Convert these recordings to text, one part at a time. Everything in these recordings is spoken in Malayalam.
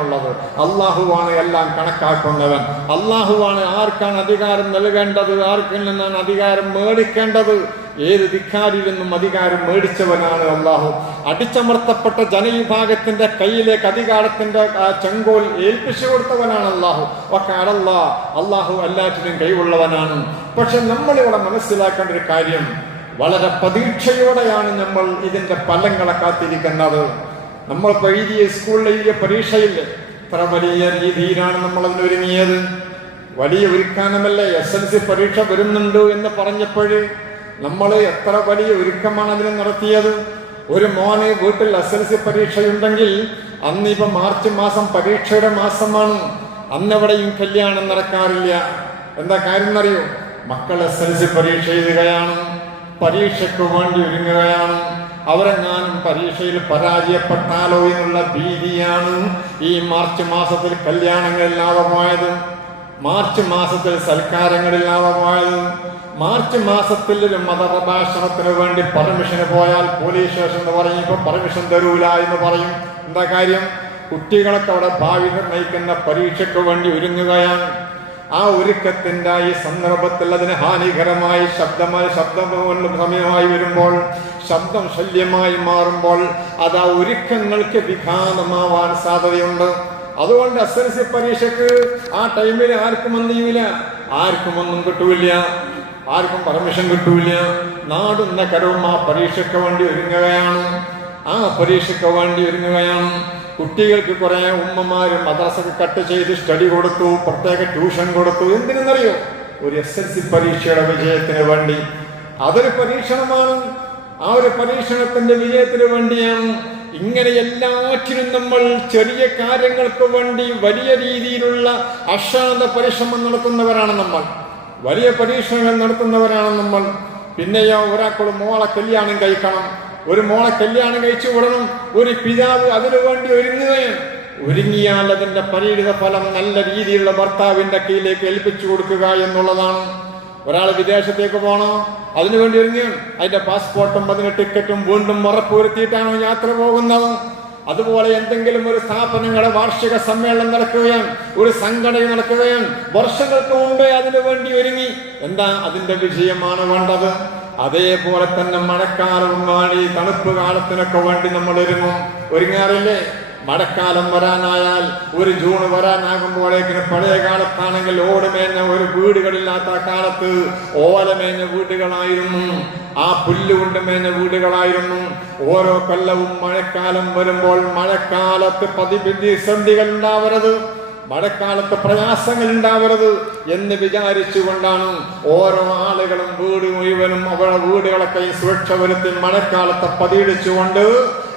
ഉള്ളത്. അള്ളാഹുവാണ് എല്ലാം കണക്കാക്കുന്നവൻ. അള്ളാഹുവാണ് ആർക്കാണ് അധികാരം നൽകേണ്ടത്, ആർക്കിൽ നിന്നാണ് അധികാരം മേടിക്കേണ്ടത്. ഏത് ധിക്കാരിൽ നിന്നും അധികാരം മേടിച്ചവനാണ് അള്ളാഹു. അടിച്ചമർത്തപ്പെട്ട ജനവിഭാഗത്തിന്റെ കയ്യിലേക്ക് അധികാരത്തിന്റെ ചെങ്കോൽ ഏൽപ്പിച്ചു കൊടുത്തവനാണ് അള്ളാഹു. അള്ളാഹു എല്ലാറ്റിനും കഴിവുള്ളവനാണ്. പക്ഷെ നമ്മളിവിടെ മനസ്സിലാക്കേണ്ട ഒരു കാര്യം, വളരെ പ്രതീക്ഷയോടെയാണ് നമ്മൾ ഇതിന്റെ ഫലങ്ങളെ കാത്തിരിക്കുന്നത്. നമ്മൾ എഴുതിയ സ്കൂളിൽ എഴുതിയ പരീക്ഷയില്ല, ഇത്ര വലിയ രീതിയിലാണ് നമ്മൾ അതിനൊരുങ്ങിയത്. വലിയ ഒരുക്കാനമല്ലേ SLC പരീക്ഷ വരുന്നുണ്ട് എന്ന് പറഞ്ഞപ്പോഴ് നമ്മൾ എത്ര വലിയ ഒരുക്കമാണ് അതിന് നടത്തിയത്. ഒരു മോന് വീട്ടിൽ SLC പരീക്ഷയുണ്ടെങ്കിൽ അന്നിപ്പോ മാർച്ച് മാസം പരീക്ഷയുടെ മാസമാണ്, അന്നെവിടെയും കല്യാണം നടക്കാറില്ല. എന്താ കാര്യം എന്നറിയോ? മക്കൾ SLC പരീക്ഷ എഴുതുകയാണ്, പരീക്ഷയ്ക്ക് വേണ്ടി ഒരുങ്ങുകയാണ്. അവരെങ്ങാനും പരീക്ഷയിൽ പരാജയപ്പെട്ടാലോ എന്നുള്ള ഭീതിയാണ് ഈ മാർച്ച് മാസത്തിൽ കല്യാണങ്ങളില്ലാതെ പോയത്, മാർച്ച് മാസത്തിൽ സൽക്കാരങ്ങളില്ലാതെ പോയത്. മാർച്ച് മാസത്തിൽ ഒരു മതപ്രഭാഷണത്തിന് വേണ്ടി പെർമിഷന് പോയാൽ പോലീസ് സ്റ്റേഷൻ എന്ന് പറയും, ഇപ്പൊ പെർമിഷൻ തരൂല എന്ന് പറയും. എന്താ കാര്യം? കുട്ടികളൊക്കെ അവിടെ ഭാവി നിർണ്ണയിക്കുന്ന പരീക്ഷയ്ക്ക് വേണ്ടി ഒരുങ്ങുകയാണ്. ആ ഒരുക്കത്തിന്റെ ഈ സന്ദർഭത്തിൽ അതിന് ഹാനികരമായി ശബ്ദം സമയമായി വരുമ്പോൾ, ശബ്ദം ശല്യമായി മാറുമ്പോൾ അത് ആ ഒരുക്കങ്ങൾക്ക് വിഘാതമാവാൻ സാധ്യതയുണ്ട്. അതുകൊണ്ട് SLC പരീക്ഷയ്ക്ക് ആ ടൈമിൽ ആർക്കും എന്ത് ചെയ്യൂല, ആർക്കും ഒന്നും കിട്ടൂല, ആർക്കും പെർമിഷൻ കിട്ടൂല. നാടും നഗരവും ആ പരീക്ഷയ്ക്ക് വേണ്ടി ഒരുങ്ങുകയാണ്, ആ പരീക്ഷയ്ക്ക് വേണ്ടി ഒരുങ്ങുകയാണ്. കുട്ടികൾക്ക് കുറെ ഉമ്മമാര് മദ്രസക്ക് കട്ട് ചെയ്ത് സ്റ്റഡി കൊടുത്തു, പ്രത്യേക ട്യൂഷൻ കൊടുത്തു. എന്തിനെന്നറിയോ? ഒരു SLC പരീക്ഷയുടെ വിജയത്തിന് വേണ്ടി. അതൊരു പരീക്ഷണമാണ്, ആ ഒരു പരീക്ഷണത്തിന്റെ വിജയത്തിന് വേണ്ടിയാണ്. ഇങ്ങനെ എല്ലാറ്റിനും നമ്മൾ ചെറിയ കാര്യങ്ങൾക്ക് വേണ്ടി വലിയ രീതിയിലുള്ള അശ്രാന്ത പരിശ്രമം നടത്തുന്നവരാണ് നമ്മൾ, വലിയ പരീക്ഷണങ്ങൾ നടത്തുന്നവരാണ് നമ്മൾ. പിന്നെയോ ഒരാൾക്കൊരു മോളെ കല്യാണം കഴിക്കണം, ഒരു മോളെ കല്യാണം കഴിച്ചു വിടണം. ഒരു പിതാവ് അതിനു വേണ്ടി ഒരുങ്ങുകയാണ്. ഒരുങ്ങിയാൽ അതിന്റെ പരിണിത ഫലം നല്ല രീതിയിലുള്ള ഭർത്താവിന്റെ കയ്യിലേക്ക് ഏൽപ്പിച്ചു കൊടുക്കുക എന്നുള്ളതാണ്. ഒരാൾ വിദേശത്തേക്ക് പോകണോ, അതിനുവേണ്ടി ഒരുങ്ങുകയാണ്. അതിന്റെ പാസ്പോർട്ടും അതിന് ടിക്കറ്റും വീണ്ടും ഉറപ്പുവരുത്തിയിട്ടാണോ യാത്ര പോകുന്നത്. അതുപോലെ എന്തെങ്കിലും ഒരു സ്ഥാപനങ്ങളുടെ വാർഷിക സമ്മേളനം നടക്കുകയാണ്, ഒരു സംഘടന നടക്കുകയാണ്, വർഷങ്ങൾക്ക് മുമ്പേ അതിനു വേണ്ടി ഒരുങ്ങി. എന്താ? അതിന്റെ വിജയമാണ് വേണ്ടത്. അതേപോലെ തന്നെ മഴക്കാലവും ഈ തണുപ്പ് കാലത്തിനൊക്കെ വേണ്ടി നമ്മൾ ഒരുങ്ങാറില്ലേ? മഴക്കാലം വരാനായാൽ, ഒരു ജൂൺ വരാനാകുമ്പോഴേക്കിന് പഴയ കാലത്താണെങ്കിൽ ഓടുമേഞ്ഞ ഒരു വീടുകളില്ലാത്ത കാലത്ത് ഓലമേഞ്ഞ വീടുകളായിരുന്നു, ആ പുല്ലുകൊണ്ട് മേഞ്ഞ വീടുകളായിരുന്നു. ഓരോ കൊല്ലവും മഴക്കാലം വരുമ്പോൾ മഴക്കാലത്ത് പ്രതിസന്ധികൾ ഉണ്ടാവരുത്, മഴക്കാലത്ത് പ്രയാസങ്ങൾ ഉണ്ടാവരുത് എന്ന് വിചാരിച്ചുകൊണ്ടാണ് ഓരോ ആളുകളും വീട് മുഴുവനും അവരുടെ വീടുകളൊക്കെ സുരക്ഷ വരുത്തി മഴക്കാലത്തെ പതിയിടിച്ചുകൊണ്ട്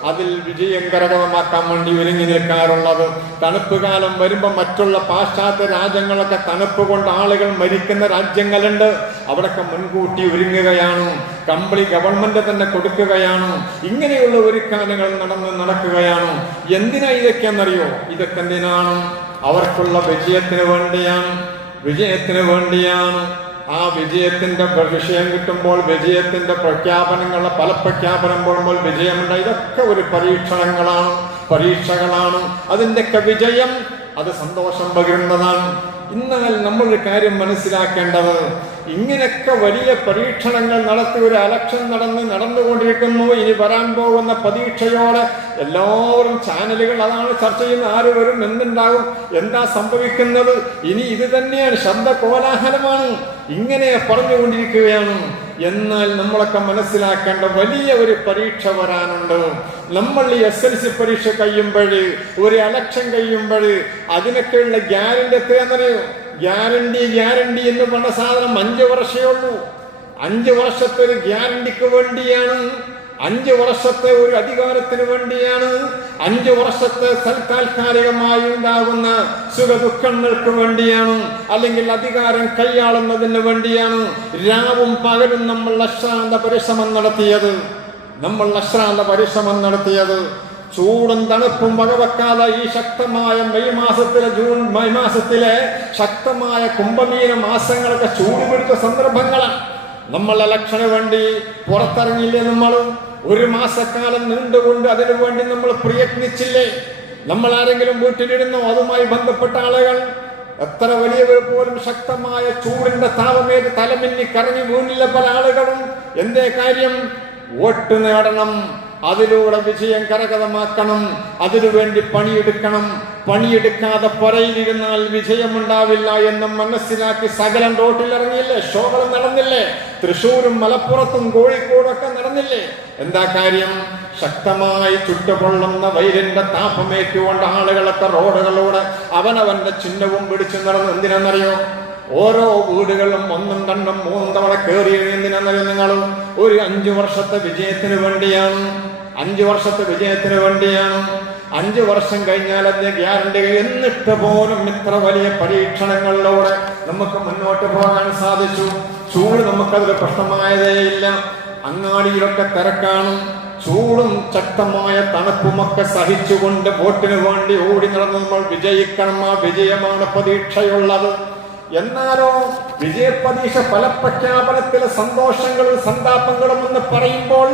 അതിൽ വിജയം കരകതമാക്കാൻ വേണ്ടി ഒരുങ്ങി നിൽക്കാറുള്ളത്. തണുപ്പ് കാലം വരുമ്പോൾ മറ്റുള്ള പാശ്ചാത്യ രാജ്യങ്ങളൊക്കെ തണുപ്പ് കൊണ്ട് ആളുകൾ മരിക്കുന്ന രാജ്യങ്ങളുണ്ട്, അവിടൊക്കെ മുൻകൂട്ടി ഒരുങ്ങുകയാണ്, കമ്പിളി ഗവൺമെന്റ് തന്നെ കൊടുക്കുകയാണ്. ഇങ്ങനെയുള്ള ഒരുക്കാനങ്ങൾ നടക്കുകയാണ്. എന്തിനാ ഇതൊക്കെയെന്നറിയോ? ഇതൊക്കെ എന്തിനാണ്? അവർക്കുള്ള വിജയത്തിന് വേണ്ടിയാണ്, വിജയത്തിന് വേണ്ടിയാണ്. ആ വിജയത്തിന്റെ വിഷയം കിട്ടുമ്പോൾ, വിജയത്തിന്റെ പ്രഖ്യാപനങ്ങളുടെ പല പ്രഖ്യാപനം പോകുമ്പോൾ വിജയമുണ്ട്. ഇതൊക്കെ ഒരു പരീക്ഷകളാണ്. അതിൻ്റെയൊക്കെ വിജയം അത് സന്തോഷം പകരുന്നതാണ്. എന്നാൽ നമ്മളൊരു കാര്യം മനസ്സിലാക്കേണ്ടത്, ഇങ്ങനെയൊക്കെ വലിയ പരീക്ഷണങ്ങൾ നടത്തി ഒരു ഇലക്ഷൻ നടന്നുകൊണ്ടിരിക്കുന്നു. ഇനി വരാൻ പോകുന്ന പരീക്ഷയോടെ എല്ലാവരും ചാനലുകൾ അതാണ് ചർച്ച ചെയ്യുന്നത്. ആര് വരും, എന്തുണ്ടാകും, എന്താ സംഭവിക്കുന്നത്, ഇനി ഇത് തന്നെയാണ്, ശബ്ദ കോലാഹലമാണ്, ഇങ്ങനെ പറഞ്ഞുകൊണ്ടിരിക്കുകയാണ്. എന്നാൽ നമ്മളൊക്കെ മനസ്സിലാക്കേണ്ട വലിയ ഒരു പരീക്ഷ വരാനുണ്ട്. നമ്മൾ ഈ SLC പരീക്ഷ കഴിയുമ്പോൾ, ഒരു ഇലക്ഷൻ കഴിയുമ്പോൾ അതിനൊക്കെയുള്ള ഗ്യാരണ്ടി എത്രയാണെന്നറിയോ? ഗ്യാരണ്ടി എന്ന് പറഞ്ഞ സാധനം 5 വർഷമേ ഉള്ളൂ. 5 വർഷത്തെ ഒരു ഗ്യാരണ്ടിക്ക് വേണ്ടിയാണ്, 5 വർഷത്തെ ഒരു അധികാരത്തിന് വേണ്ടിയാണ്, 5 വർഷത്തെ താൽക്കാലികമായി ഉണ്ടാകുന്ന സുഖദുഃഖങ്ങൾക്ക് വേണ്ടിയാണ്, അല്ലെങ്കിൽ അധികാരം കൈയാളുന്നതിന് വേണ്ടിയാണ് രാവും പകലും നമ്മൾ അശ്രാന്ത പരിശ്രമം നടത്തിയത്. ചൂടും തണുപ്പും വകവെക്കാതെ ഈ ശക്തമായ മെയ് മാസത്തിലെ ശക്തമായ കുംഭമീന മാസങ്ങളൊക്കെ ചൂടുപിടിച്ച സന്ദർഭങ്ങളാണ്. നമ്മൾ ഇലക്ഷന് വേണ്ടി പുറത്തിറങ്ങിയില്ലേ? നമ്മൾ 1 മാസക്കാലം നീണ്ടുകൊണ്ട് അതിനു വേണ്ടി നമ്മൾ പ്രയത്നിച്ചില്ലേ? നമ്മൾ ആരെങ്കിലും വീട്ടിലിരുന്നോ? അതുമായി ബന്ധപ്പെട്ട ആളുകൾ എത്ര വലിയവർ പോലും ശക്തമായ ചൂടിന്റെ താപമേറ്റ് തലമിന്നി കറങ്ങി വീണില്ല പല ആളുകളും. എന്തേ കാര്യം? വോട്ട് നേടണം, അതിലൂടെ വിജയം കരഗതമാക്കണം, അതിനുവേണ്ടി പണിയെടുക്കണം. പണിയെടുക്കാതെ പുറയിലിരുന്നാൽ വിജയമുണ്ടാവില്ല എന്ന് മനസ്സിലാക്കി സകലം റോട്ടിലിറങ്ങിയില്ലേ? ഷോകൾ നടന്നില്ലേ? തൃശ്ശൂരും മലപ്പുറത്തും കോഴിക്കോടൊക്കെ നടന്നില്ലേ? എന്താ കാര്യം? ശക്തമായി ചുട്ടുപൊള്ളുന്ന വെയിലിന്റെ താപമേറ്റുകൊണ്ട് ആളുകളൊക്കെ റോഡുകളിലൂടെ അവനവന്റെ ചിഹ്നവും പിടിച്ചു നടന്നു. എന്തിനാണെന്നറിയോ? ഓരോ വീടുകളും 1, 2, 3 തവണ കയറി. എന്തിനാണെന്നറിയോ? നിങ്ങൾ ഒരു 5 വർഷത്തെ വിജയത്തിന് വേണ്ടിയാണ്. 5 വർഷത്തെ വിജയത്തിന് വേണ്ടിയാണ്. 5 വർഷം കഴിഞ്ഞാൽ അതിന്റെ ഗ്യാരണ്ടി. എന്നിട്ട് പോലും ഇത്ര വലിയ പരീക്ഷണങ്ങളിലൂടെ നമുക്ക് മുന്നോട്ട് പോകാൻ സാധിച്ചു. ചൂട് നമുക്കതൊരു പ്രശ്നമായതേയില്ല. അങ്ങാടിയിലൊക്കെ തിരക്കാണ്. ചൂടും ശക്തമായ തണുപ്പുമൊക്കെ സഹിച്ചുകൊണ്ട് വോട്ടിന് വേണ്ടി ഓടി നടന്ന് നമ്മൾ വിജയിക്കണം. ആ വിജയമാണ് പ്രതീക്ഷയുള്ളത്. എന്നാലോ വിജയപ്രതീക്ഷ ഫലപ്രഖ്യാപനത്തിലെ സന്തോഷങ്ങളും സന്താപങ്ങളും എന്ന് പറയുമ്പോൾ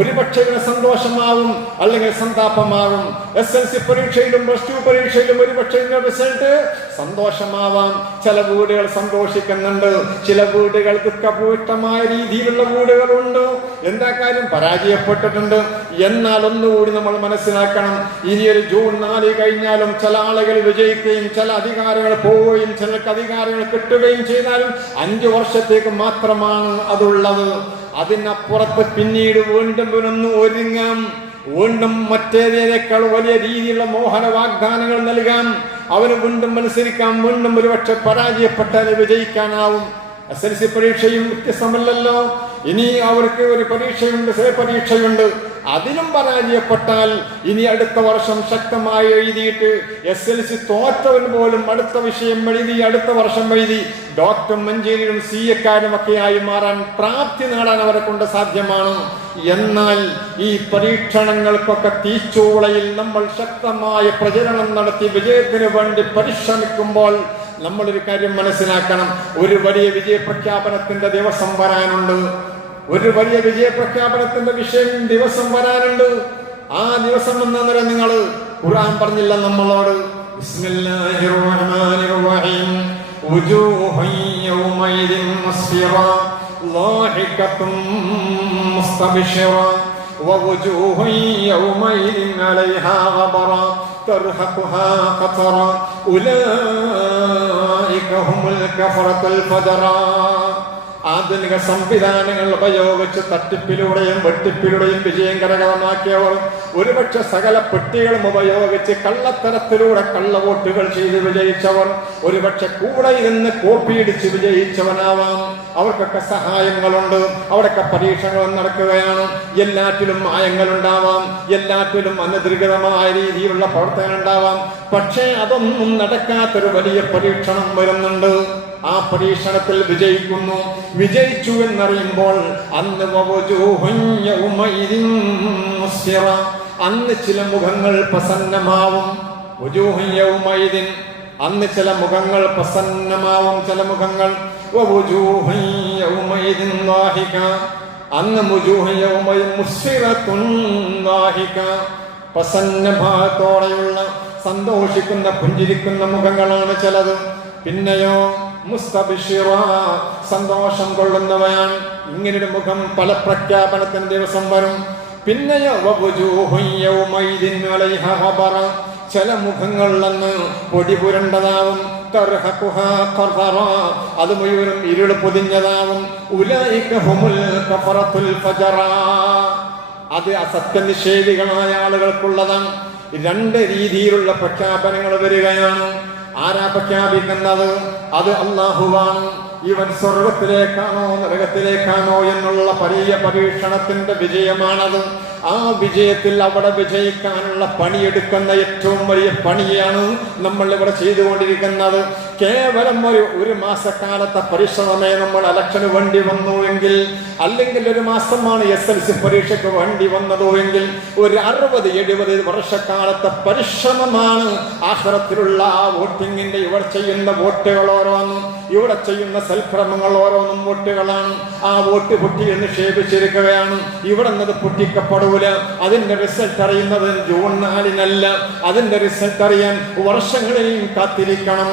ഒരുപക്ഷെ സന്തോഷമാവും, അല്ലെങ്കിൽ സന്താപമാവും. SLC പരീക്ഷയിലും +2 പരീക്ഷയിലും ഒരുപക്ഷെ റിസൾട്ട് സന്തോഷമാവാം. ചില വീടുകൾ സന്തോഷിക്കുന്നുണ്ട്, ചില വീടുകൾ ദുഃഖപൂഷ്ടമായ രീതിയിലുള്ള വീടുകളുണ്ട്. എന്താ കാര്യം? പരാജയപ്പെട്ടിട്ടുണ്ട്. എന്നാൽ ഒന്നുകൂടി നമ്മൾ മനസ്സിലാക്കണം, ഇനിയൊരു ജൂൺ 4 കഴിഞ്ഞാലും ചില ആളുകൾ വിജയിക്കുകയും ചില അധികാരങ്ങൾ പോവുകയും ചിലർക്ക് അധികാരങ്ങൾ കിട്ടുകയും ചെയ്താലും 5 വർഷത്തേക്ക് മാത്രമാണ് അതുള്ളത്. അതിനപ്പുറത്ത് പിന്നീട് വീണ്ടും ഒരുങ്ങാം, വീണ്ടും മറ്റേതിനേക്കാൾ വലിയ രീതിയിലുള്ള മോഹന വാഗ്ദാനങ്ങൾ നൽകാം. അവന് വീണ്ടും മത്സരിക്കാം, വീണ്ടും ഒരുപക്ഷെ പരാജയപ്പെട്ടാൽ വിജയിക്കാനാവും. SLC പരീക്ഷയും വ്യത്യസ്തമല്ലല്ലോ. ഇനി അവർക്ക് ഒരു പരീക്ഷയുണ്ട്, പരീക്ഷയുണ്ട്. അതിലും പരാജയപ്പെട്ടാൽ ഇനി അടുത്ത വർഷം ശക്തമായി എഴുതിയിട്ട് SLC തോറ്റവൻ പോലും അടുത്ത വിഷയം എഴുതി, അടുത്ത വർഷം എഴുതി ഡോക്ടറും എഞ്ചിനീയറും CA-ക്കാരും ഒക്കെയായി മാറാൻ പ്രാപ്തി നേടാൻ അവരെ കൊണ്ട് സാധ്യമാണ്. എന്നാൽ ഈ പരീക്ഷണങ്ങൾക്കൊക്കെ തീച്ചൂളയിൽ നമ്മൾ ശക്തമായ പ്രചരണം നടത്തി വിജയത്തിന് വേണ്ടി പരിശ്രമിക്കുമ്പോൾ നമ്മളൊരു കാര്യം മനസ്സിലാക്കണം. ഒരു വലിയ വിജയപ്രഖ്യാപനത്തിന്റെ ദിവസം വരാനുണ്ട്. ഒരു വലിയ വിജയപ്രഖ്യാപനത്തിന്റെ ദിവസം വരാനുണ്ട്. ആ ദിവസം എന്നേരം നിങ്ങൾ ഖുർആൻ പറഞ്ഞില്ല നമ്മളോട്? ബിസ്മില്ലാഹിർ റഹ്മാനിർ റഹീം. വജൂഹുൻ യൗമൈദിൻ മുസ്ഫിറ ളാഹികത്തുൻ മുസ്തബിശിറ വവജൂഹുൻ യൗമൈദിൻ അലൈഹാ ഗബറ തർഹഖുഹാ ഖതറ ഉലൈക ഹുമുൽ കഫറത്തുൽ ഫജറ. ആധുനിക സംവിധാനങ്ങൾ ഉപയോഗിച്ച് തട്ടിപ്പിലൂടെയും വെട്ടിപ്പിലൂടെയും വിജയം കരഗതമാക്കിയവർ, ഒരുപക്ഷെ സകല പെട്ടികളും ഉപയോഗിച്ച് കള്ളത്തരത്തിലൂടെ കള്ളവോട്ടുകൾ ചെയ്ത് വിജയിച്ചവർ, ഒരുപക്ഷെ കൂടെ ഇരുന്ന് കോപ്പിയിടിച്ച് വിജയിച്ചവനാവാം. അവർക്കൊക്കെ സഹായങ്ങളുണ്ട്, അവിടെയൊക്കെ പരീക്ഷകൾ നടക്കുകയാണ്. എല്ലാറ്റിലും മായങ്ങളുണ്ടാവാം, എല്ലാറ്റിലും അനധികൃതമായ രീതിയിലുള്ള പ്രവർത്തനം ഉണ്ടാവാം. പക്ഷേ അതൊന്നും നടക്കാത്തൊരു വലിയ പരീക്ഷണം വരുന്നുണ്ട്. ആ പരീക്ഷണത്തിൽ വിജയിക്കുന്നു. വിജയിച്ചു എന്നറിയുമ്പോൾ അന്ന് ചില മുഖങ്ങൾ പ്രസന്നമാവും. അന്ന് ചില മുഖങ്ങൾ പ്രസന്നമാവും, ചില മുഖങ്ങൾ അന്ന് പ്രസന്നഭാവത്തോടെയുള്ള സന്തോഷിക്കുന്ന പുഞ്ചിരിക്കുന്ന മുഖങ്ങളാണ് ചിലത്. പിന്നെയോ മുസ്തബിശിറ, സന്തോഷം കൊള്ളുന്നവയാണ്. ഇങ്ങനൊരു മുഖം പല പ്രഖ്യാപനത്തിന് ദിവസം വരും. പിന്നെയോ ചില മുഖങ്ങളിലെന്ന് പൊടി പുരണ്ടതാവും. അത് മുഴുവനും ഇരുൾ പൊതിഞ്ഞതാവും. അത് അസത്യനിഷേധികളായ ആളുകൾക്കുള്ളതാണ്. 2 രീതിയിലുള്ള പ്രഖ്യാപനങ്ങൾ വരികയാണ്. ആരാ പ്രഖ്യാപിക്കുന്നത്? അത് അല്ലാഹുവാണ്. ഇവൻ സ്വർഗത്തിലേക്കാണോ നരകത്തിലേക്കാണോ എന്നുള്ള വലിയ പരീക്ഷണത്തിന്റെ വിജയമാണത്. ആ വിജയത്തിൽ അവിടെ വിജയിക്കാനുള്ള പണിയെടുക്കുന്ന ഏറ്റവും വലിയ പണിയാണ് നമ്മൾ ഇവിടെ ചെയ്തുകൊണ്ടിരിക്കുന്നത്. കേവലം ഒരു മാസക്കാലത്തെ പരിശ്രമമേ നമ്മൾ ഇലക്ഷന് വേണ്ടി വന്നു എങ്കിൽ, അല്ലെങ്കിൽ ഒരു മാസമാണ് SLC പരീക്ഷയ്ക്ക് വേണ്ടി വന്നതോ എങ്കിൽ, ഒരു 60-70 വർഷക്കാലത്തെ പരിശ്രമമാണ് ആഖിറത്തിലുള്ള ആ വോട്ടിങ്ങിന്റെ. ഇവിടെ ചെയ്യുന്ന വോട്ടുകൾ ഓരോന്നും, ഇവിടെ ചെയ്യുന്ന സൽക്രമങ്ങൾ ഓരോന്നും വോട്ടുകളാണ്. ആ വോട്ട് പൊട്ടിയെ നിക്ഷേപിച്ചിരിക്കുകയാണ്. ഇവിടെ നിന്നത് പൊട്ടിക്കപ്പെടൂല. അതിന്റെ റിസൾട്ട് അറിയുന്നത് ജൂൺ 4-നല്ല. അതിന്റെ റിസൾട്ട് അറിയാൻ വർഷങ്ങളിലും കാത്തിരിക്കണം.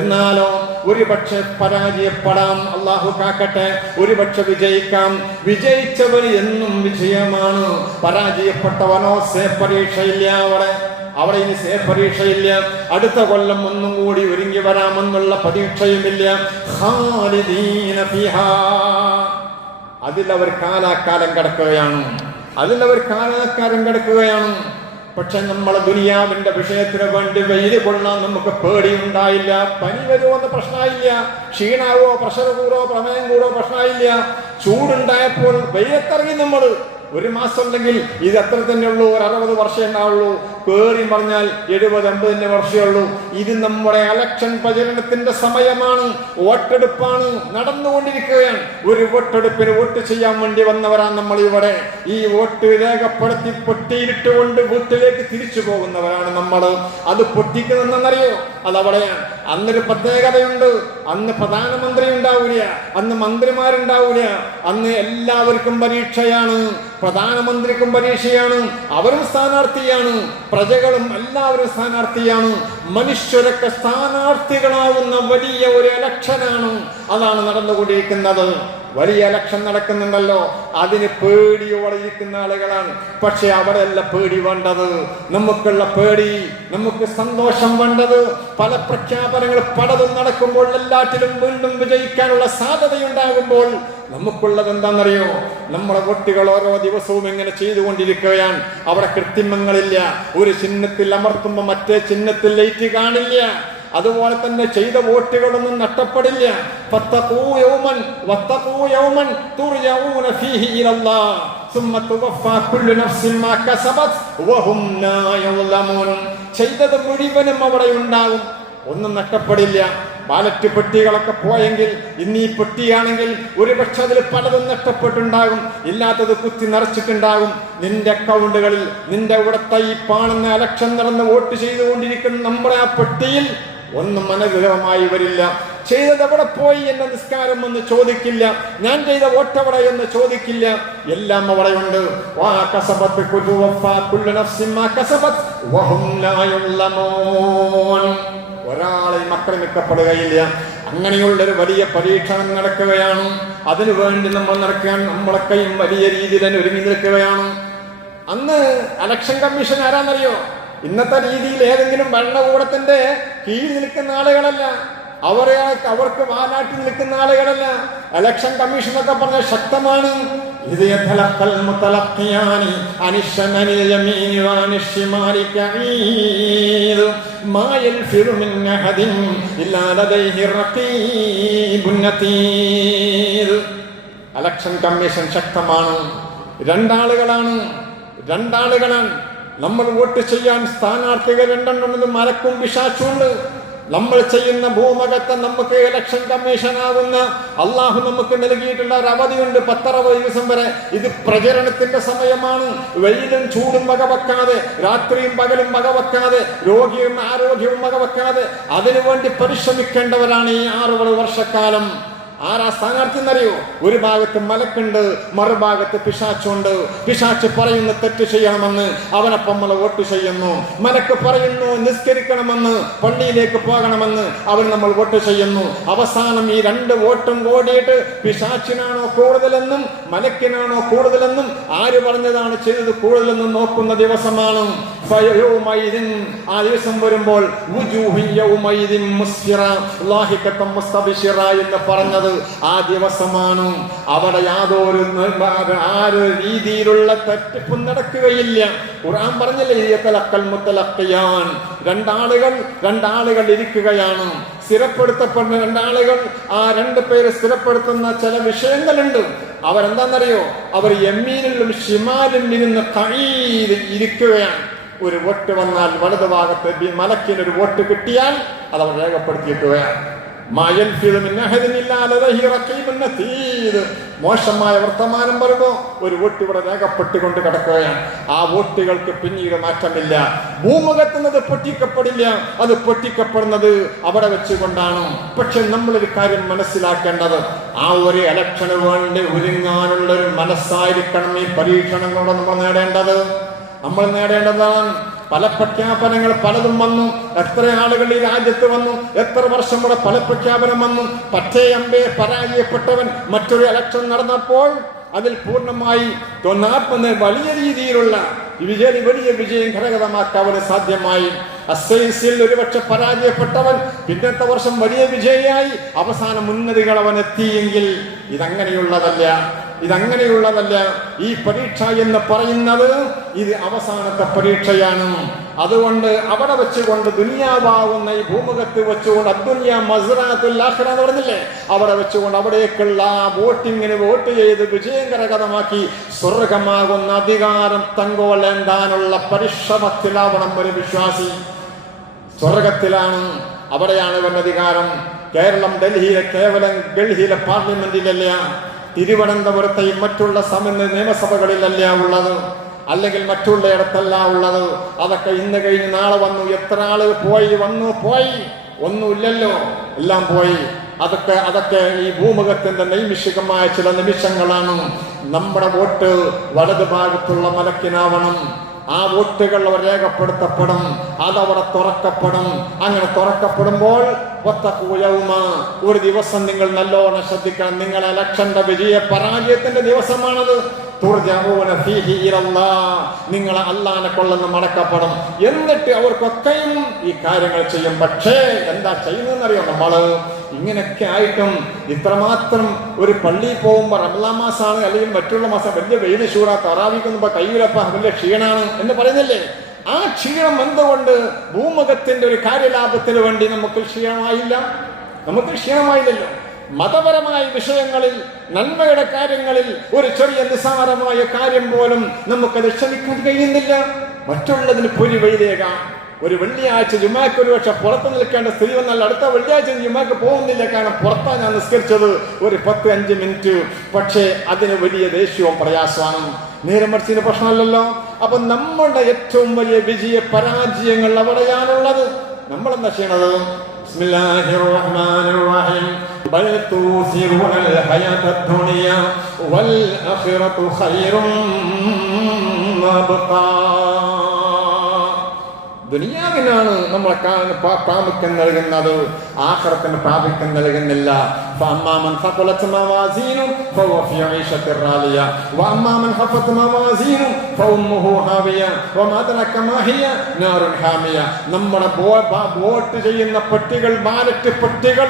എന്നാലോ ഒരുപക്ഷെ പരാജയപ്പെടാം, അള്ളാഹു കാക്കട്ടെ. ഒരുപക്ഷെ വിജയിക്കാം. വിജയിച്ചവർ എന്നും വിജയമാണ്. പരാജയപ്പെട്ടവനോ പരീക്ഷയില്ല. അവിടെ ഇനി പരീക്ഷയില്ല. അടുത്ത കൊല്ലം ഒന്നും കൂടി ഒരുങ്ങി വരാമെന്നുള്ള പ്രതീക്ഷയുമില്ല. ഖാലിദീന ഫീഹാ, അതിലവർ കാലാകാലം കിടക്കുകയാണ്. പക്ഷെ നമ്മളെ ദുനിയാവിന്റെ വിഷയത്തിന് വേണ്ടി വെയിൽ കൊള്ളാൻ നമുക്ക് പേടിയുണ്ടായില്ല. പനി വരുമോന്ന് പ്രശ്നമില്ല. ക്ഷീണാവോ പ്രഷർ കൂടോ പ്രമേയം കൂടോ പ്രശ്നമില്ല. ചൂടുണ്ടായപ്പോൾ വെയിലത്തിറങ്ങി നമ്മൾ. ഒരു മാസം ഉണ്ടെങ്കിൽ ഇത് എത്ര തന്നെ ഉള്ളൂ, ഒരു 60 വർഷം ഉണ്ടാവുള്ളൂ. പേറി പറഞ്ഞാൽ 70-80 വർഷമേ ഉള്ളൂ. ഇത് നമ്മുടെ ഇലക്ഷൻ പ്രചരണത്തിന്റെ സമയമാണ്. വോട്ടെടുപ്പാണ് നടന്നുകൊണ്ടിരിക്കുകയാണ്. ഒരു വോട്ടെടുപ്പിന് വോട്ട് ചെയ്യാൻ വേണ്ടി വന്നവരാണ് നമ്മൾ ഇവിടെ. ഈ വോട്ട് രേഖപ്പെടുത്തി പൊട്ടിയിട്ടുകൊണ്ട് വീട്ടിലേക്ക് തിരിച്ചു പോകുന്നവരാണ് നമ്മൾ. അത് പൊട്ടിക്കുന്നതെന്നറിയോ? അതവിടെയാണ്. അന്നൊരു പ്രത്യേകതയുണ്ട്. അന്ന് പ്രധാനമന്ത്രി ഉണ്ടാവില്ല, അന്ന് മന്ത്രിമാരുണ്ടാവില്ല. അന്ന് എല്ലാവർക്കും പരീക്ഷയാണ്. പ്രധാനമന്ത്രിക്കും പരീക്ഷയാണ്. അവരും സ്ഥാനാർത്ഥിയാണ്. പ്രജകളും എല്ലാവരും സ്ഥാനാർത്ഥിയാണ്. മനുഷ്യരൊക്കെ സ്ഥാനാർത്ഥികളാവുന്ന വലിയ ഒരു ഇലക്ഷനാണ്. അതാണ് നടന്നുകൊണ്ടിരിക്കുന്നത്. വലിയ ഇലക്ഷൻ നടക്കുന്നുണ്ടല്ലോ, അതിന് പേടിയോടെ ഇരിക്കുന്ന ആളുകളാണ്. പക്ഷെ അവിടെയല്ല പേടി വേണ്ടത്. നമുക്കുള്ള പേടി, നമുക്ക് സന്തോഷം വേണ്ടത്. പല പ്രഖ്യാപനങ്ങൾ പലതും നടക്കുമ്പോൾ, എല്ലാറ്റിലും വീണ്ടും വിജയിക്കാനുള്ള സാധ്യതയുണ്ടാകുമ്പോൾ നമുക്കുള്ളത് എന്താണെന്നറിയോ? നമ്മളെ വോട്ടുകൾ ഓരോ ദിവസവും ഇങ്ങനെ ചെയ്തുകൊണ്ടിരിക്കുകയാണ്. അവിടെ കൃത്രിമങ്ങളില്ല. ഒരു ചിഹ്നത്തിൽ അമർത്തുമ്പോൾ മറ്റേ ചിഹ്നത്തിൽ ലൈറ്റ് കാണില്ല. അതുപോലെ തന്നെ ചെയ്ത വോട്ടുകളൊന്നും നഷ്ടപ്പെടില്ല. ചെയ്തത് മുഴുവനും അവിടെ ഉണ്ടാകും, ഒന്നും നഷ്ടപ്പെടില്ല. ബാലറ്റ് പെട്ടികളൊക്കെ പോയെങ്കിൽ, ഇന്നീ പെട്ടിയാണെങ്കിൽ ഒരുപക്ഷെ അതിൽ പലതും നഷ്ടപ്പെട്ടുണ്ടാകും. ഇല്ലാത്തത് കുത്തി നിറച്ചിട്ടുണ്ടാകും. നിന്റെ അക്കൗണ്ടുകളിൽ, നിന്റെ ഇവിടുത്തെ ഈ കാണുന്ന ഇലക്ഷൻ നടന്ന് വോട്ട് ചെയ്തുകൊണ്ടിരിക്കുന്ന നമ്മുടെ ആ പെട്ടിയിൽ ഒന്നും അനുഗ്രഹമായി വരില്ല. ചെയ്തത് എവിടെ പോയി എന്ന നിസ്കാരം എന്ന് ചോദിക്കില്ല. ഞാൻ ചെയ്ത വോട്ടെവിടെ എന്ന് ചോദിക്കില്ല. എല്ലാം അവിടെയുണ്ട്. ഒരാളെയും ആക്രമിക്കപ്പെടുകയില്ല. അങ്ങനെയുള്ളൊരു വലിയ പരീക്ഷണം നടക്കുകയാണ്. അതിനുവേണ്ടി നമ്മൾ നടക്കാൻ നമ്മളൊക്കെയും വലിയ രീതിയിൽ തന്നെ ഒരുങ്ങി നിൽക്കുകയാണ്. അന്ന് ഇലക്ഷൻ കമ്മീഷൻ ആരാന്നറിയോ? ഇന്നത്തെ രീതിയിൽ ഏതെങ്കിലും ഭരണകൂടത്തിന്റെ കീഴിൽ നിൽക്കുന്ന ആളുകളല്ല. അവർക്ക് വാലാട്ടി നിൽക്കുന്ന ആളുകളല്ല. ഇലക്ഷൻ കമ്മീഷൻ ഒക്കെ പറഞ്ഞ ശക്തമാണ്. ഇത് ഇലക്ഷൻ കമ്മീഷൻ ശക്തമാണ്. രണ്ടാളുകളാണ്. നമ്മൾ വോട്ട് ചെയ്യാൻ സ്ഥാനാർത്ഥികൾ 2 മലക്കും പിശാചുണ്ട്. നമ്മൾ ചെയ്യുന്ന ഭൂമകത്തെ നമുക്ക് ഇലക്ഷൻ കമ്മീഷനാകുന്ന അള്ളാഹു നമുക്ക് നൽകിയിട്ടുള്ള ഒരു അവധിയുണ്ട്, 10-60 ദിവസം വരെ. ഇത് പ്രചരണത്തിന്റെ സമയമാണ്. വെയിലും ചൂടും വകവെക്കാതെ, രാത്രിയും പകലും വകവെക്കാതെ, രോഗിയും ആരോഗ്യവും വകവെക്കാതെ അതിനുവേണ്ടി പരിശ്രമിക്കേണ്ടവരാണ് ഈ 6 വർഷക്കാലം. ആരാ സ്ഥാനാർത്ഥി എന്നറിയോ? ഒരു ഭാഗത്ത് മലക്കുണ്ട്, മറുഭാഗത്ത് പിശാച്ചുണ്ട്. പിശാച്ച് പറയുന്നു തെറ്റ് ചെയ്യണമെന്ന്, അവനപ്പം നമ്മൾ വോട്ട് ചെയ്യുന്നു. മലക്ക് പറയുന്നു നിസ്കരിക്കണമെന്ന്, പള്ളിയിലേക്ക് പോകണമെന്ന്, അവൻ നമ്മൾ വോട്ട് ചെയ്യുന്നു. അവസാനം ഈ 2 വോട്ടും കൂടിയിട്ട് പിശാച്ചിനാണോ കൂടുതലെന്നും മലക്കിനാണോ കൂടുതലെന്നും, ആര് പറഞ്ഞതാണ് ചെയ്തത് കൂടുതലെന്നും നോക്കുന്ന ദിവസമാണ്. ആ ദിവസം വരുമ്പോൾ എന്ന് പറഞ്ഞത് ആ ദിവസമാണ്. അവിടെ യാതൊരു രീതിയിലുള്ള തെറ്റിപ്പും നടക്കുകയില്ല. ഖുർആൻ പറഞ്ഞില്ലേ, രണ്ടാളുകൾ ഇരിക്കുകയാണ്. സ്ഥിരപ്പെടുത്തപ്പെടുന്ന 2 ആളുകൾ. ആ 2 പേര് സ്ഥിരപ്പെടുത്തുന്ന ചില വിഷയങ്ങളുണ്ട്. അവരെന്താണെന്നറിയോ? അവർ യമീനിലും ഷിമാലും ഇരുന്ന് ഇരിക്കുകയാണ്. ഒരു വോട്ട് വന്നാൽ വലതുഭാഗത്ത് മലക്കിനൊരു വോട്ട് കിട്ടിയാൽ അത് അവർ രേഖപ്പെടുത്തിയിട്ടുകയാണ്. മോശമായ വർത്തമാനം പറയുമ്പോൾ ഒരു വോട്ട് ഇവിടെ രേഖപ്പെട്ടുകൊണ്ട് കിടക്കുകയാണ്. ആ വോട്ടുകൾക്ക് പിന്നീട് മാറ്റമില്ല. ഭൂമുഖത്തുന്നത് പൊട്ടിക്കപ്പെടില്ല. അത് പൊട്ടിക്കപ്പെടുന്നത് അവിടെ വെച്ചുകൊണ്ടാണ്. പക്ഷെ നമ്മളൊരു കാര്യം മനസ്സിലാക്കേണ്ടത്, ആ ഒരു ഇലക്ഷന് വേണ്ടി ഒരുങ്ങാനുള്ള ഒരു മനസ്സായിരിക്കണം ഈ പരീക്ഷണങ്ങളോട് നമ്മൾ നേടേണ്ടതാണ്. പല പ്രഖ്യാപനങ്ങൾ പലതും വന്നു. എത്ര ആളുകൾ ഈ രാജ്യത്ത് വന്നു, എത്ര വർഷം കൂടെ പല പ്രഖ്യാപനം വന്നു. പറ്റേ അമ്പേ പരാജയപ്പെട്ടവൻ മറ്റൊരു ഇലക്ഷൻ നടന്നപ്പോൾ അതിൽ പൂർണ്ണമായി വലിയ രീതിയിലുള്ള വലിയ വിജയം കരഗതമാക്കാവന് സാധ്യമായി. അസൈസിൽ ഒരുപക്ഷെ പരാജയപ്പെട്ടവൻ പിന്നത്തെ വർഷം വലിയ വിജയിയായി അവസാന ഉന്നതികൾ അവൻ എത്തിയെങ്കിൽ ഇതങ്ങനെയുള്ളതല്ല. ഈ പരീക്ഷ എന്ന് പറയുന്നത് ഇത് അവസാനത്തെ പരീക്ഷയാണ്. അതുകൊണ്ട് അവിടെ വെച്ചുകൊണ്ട് ദുനിയാവാകുന്ന ഈ ഭൂമുഖത്ത് വെച്ചുകൊണ്ട് അദ്ദുനിയ മസ്റഅത്തുൽ ആഖിറ എന്ന് പറഞ്ഞില്ലേ, അവിടെ വെച്ചുകൊണ്ട് അവിടേക്കുള്ള വോട്ടിങ്ങിന് വോട്ട് ചെയ്ത് വിജയം കരഗതമാക്കി സ്വർഗമാകുന്ന അധികാരം തങ്കോലേന്താനുള്ള പരിശ്രമത്തിലാവണം ഒരു വിശ്വാസി. സ്വർഗത്തിലാണ്, അവിടെയാണ് ഇവന്റെ അധികാരം. കേവലം ഡൽഹിയിലെ പാർലമെന്റിലല്ല, തിരുവനന്തപുരത്തെയും മറ്റുള്ള നിയമസഭകളിലല്ല ഉള്ളത്, അല്ലെങ്കിൽ മറ്റുള്ള ഇടത്തല്ല ഉള്ളത്. അതൊക്കെ ഇന്ന് കഴിഞ്ഞ് നാളെ വന്നു. എത്ര ആളുകൾ പോയി ഒന്നുമില്ലല്ലോ, എല്ലാം പോയി. അതൊക്കെ ഈ ഭൂമുഖത്തിന്റെ നൈമിഷികമായ ചില നിമിഷങ്ങളാണ്. നമ്മുടെ വോട്ട് വലതു ഭാഗത്തുള്ള മലക്കിനാവണം. ആ വോട്ടുകൾ അവർ രേഖപ്പെടുത്തപ്പെടും, അതവിടെ തുറക്കപ്പെടും. അങ്ങനെ തുറക്കപ്പെടുമ്പോൾ ഒരു ദിവസം നിങ്ങൾ നല്ലോണം ശ്രദ്ധിക്കണം. നിങ്ങൾ ഇലക്ഷന്റെ വിജയ പരാജയത്തിന്റെ ദിവസമാണത്. നിങ്ങളെ അല്ലാഹനെ കൊള്ളുന്ന മടക്കപ്പെടും. എന്നിട്ട് അവർക്കൊക്കെയും ഈ കാര്യങ്ങൾ ചെയ്യും. പക്ഷേ എന്താ ചെയ്യുന്നതെന്നറിയോ, നമ്മള് ഇങ്ങനെയൊക്കെ ആയിട്ടും ഇത്രമാത്രം ഒരു പള്ളിയിൽ പോകുമ്പോ റമളാൻ മാസമാണ് അല്ലെങ്കിൽ മറ്റുള്ള മാസം വലിയ വെയിൽ ചൂട തറാവിക്കുമ്പോ കയ്യിലപ്പ വലിയ ക്ഷീണാണ് എന്ന് പറയുന്നില്ലേ. ആ ക്ഷീണം എന്തുകൊണ്ട് ഭൂമുഖത്തിന്റെ ഒരു കാര്യലാഭത്തിന് വേണ്ടി നമുക്ക് ക്ഷീണമായില്ലല്ലോ. മതപരമായ വിഷയങ്ങളിൽ, നന്മയുടെ കാര്യങ്ങളിൽ ഒരു ചെറിയ നിസ്സാരമായ കാര്യം പോലും നമുക്കത് ക്ഷമിക്കാൻ കഴിയുന്നില്ല. മറ്റുള്ളതിന് പൊരി വെയിലേകാം. ഒരു വെള്ളിയാഴ്ച ജുമാക്ക് ഒരു പക്ഷെ പുറത്ത് നിൽക്കേണ്ട സ്ഥിതി വന്നാൽ അടുത്ത വെള്ളിയാഴ്ച ജുമാക്ക് പോകുന്നില്ല, കാരണം പുറത്താണ് ഞാൻ നിസ്കരിച്ചത് ഒരു 10-5 മിനിറ്റ്. പക്ഷേ അതിന് വലിയ ദേഷ്യവും പ്രയാസമാണ്. നേരെ മറിച്ചിന് പ്രശ്നമല്ലല്ലോ. അപ്പൊ നമ്മളുടെ ഏറ്റവും വലിയ വിജയ പരാജയങ്ങൾ അവിടെയാണുള്ളത്. നമ്മളെന്താ ചെയ്യണത്? ബിസ്മില്ലാഹിർ റഹ്മാനിർ റഹീം. ബൽ തൂസിറൂനൽ ഹയാത്തദ് ദുനിയ വൽ ആഖിറതു ഖൈറും വഅബ്ഖാ. ദുനിയാവിനാണ് നമ്മൾ പ്രാമുഖ്യം നൽകുന്നത്, ആഖിറത്തിന് പ്രാമുഖ്യം നൽകുന്നില്ല. فأما من ثقلت موازينه فهو في عيشة راضية وأما من خفت موازينه فأمه هاوية وما أدراك ما هي نار حامية. നമ്മുടെ വോട്ട് ചെയ്യുന്ന പെട്ടികൾ, ബാലറ്റ് പെട്ടികൾ